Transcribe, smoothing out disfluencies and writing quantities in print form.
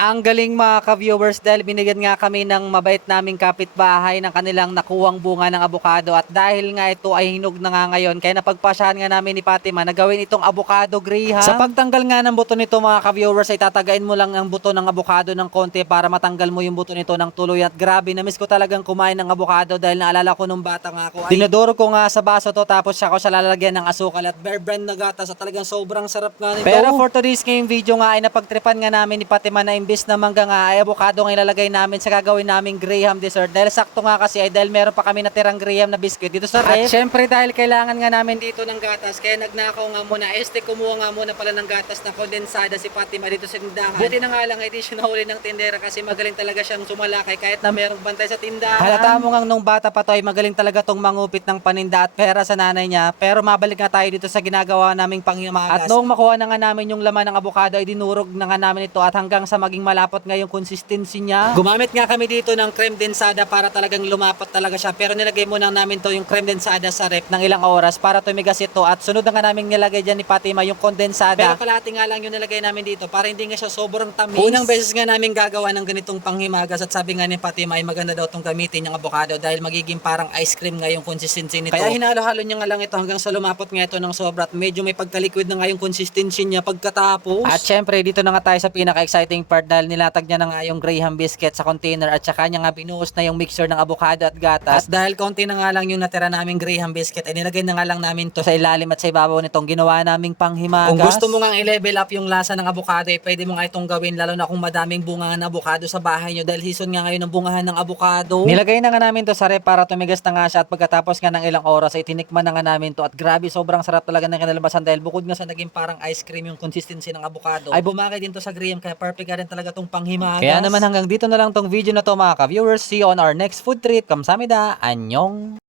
Ang galing mga ka-viewers dahil binigyan nga kami ng mabait naming kapitbahay ng kanilang nakuhang bunga ng abukado at dahil nga ito ay hinog na nga ngayon kaya napagpasyahan nga namin ni Fatima na gawin itong avocado graham. Sa pagtanggal nga ng buto nito mga ka-viewers ay tatagain mo lang ang buto ng abukado ng konti para matanggal mo yung buto nito ng tuloy at grabe na-miss ko talagang kumain ng abukado dahil naalala ko nung bata nga ako ay dinodoro ko nga sa baso to tapos siya ko siya lalagyan ng asukal at Bear Brand na gatas at talagang sobrang sarap nga nito. Pero for today's game video nga ay napagtripan nga namin ni Fatima na imbis na mangga nga ay avocado ang ilalagay namin sa gagawin naming graham dessert dahil sakto nga kasi ay dahil meron pa kami natirang graham na biscuit dito sa ref. At syempre dahil kailangan nga namin dito ng gatas kaya nagnakaw nga muna kumuha nga muna pala ng gatas na kondensada si Fatima dito sa tindahan. Buti na nga lang ay di siya nahuli ng tindera kasi magaling talaga siyang sumalakay kahit na merong bantay sa tindahan. Halata mo nga nung bata pa to ay magaling talaga tong mangupit ng paninda at pera sa nanay niya. Pero mabalik nga tayo dito sa ginagawa naming panghimagas. At noong makuha na nga namin yung laman ng avocado ay dinurog na nga namin ito at hanggang sa maging malapot nga yung consistency niya. Gumamit nga kami dito ng creme densada para talagang lumapot talaga siya. Pero nilagay muna namin to yung creme densada sa ref ng ilang oras para tumigas ito at sunod na nga namin nilagay dyan ni Fatima yung kondensada. Pero kalahati nga lang yung nilagay namin dito para hindi nga siya sobrang tamis. Unang beses nga namin gagawa ng ganitong panghimagas at sabi nga ni Fatima ay maganda daw tong gamitin yung avocado dahil magiging parang ice cream nga yung consistency nito. Kaya hinalo-halo niya nga lang ito hanggang sa lumapot nga ito ng sobra at medyo may pagkaliquid na nga yung consistency niya pagkatapos. At syempre dito na nga tayo sa pinaka-exciting part dahil nilatag niya na nga yung graham biscuit sa container at saka niya nga binuhos na yung mixture ng avocado at gatas. At dahil konti na nga lang yung natira naming graham biscuit ay nilagay na nga lang namin to sa ilalim at sa ibabaw nitong ginawa naming panghimagas. Kung gusto mo nga i-level up yung lasa ng avocado ay pwede mo nga itong gawin lalo na kung madaming bunga ng avocado sa bahay nyo dahil season nga ngayon ng bungahan ng avocado. Nilagay na nga namin to sa ref para tumigas na nga siya at pagkatapos nga ng ilang oras ay tinikman na nga namin to at grabe sobrang sarap talaga ng kinalabasan dahil bukod nga sa naging parang ice cream yung consistency ng avocado ay bumagay din to sa graham kaya perfect ka rin talaga tong panghimagas. Kaya naman hanggang dito na lang tong video na to mga ka-viewers. See you on our next food trip. Kamsamida. Annyeong.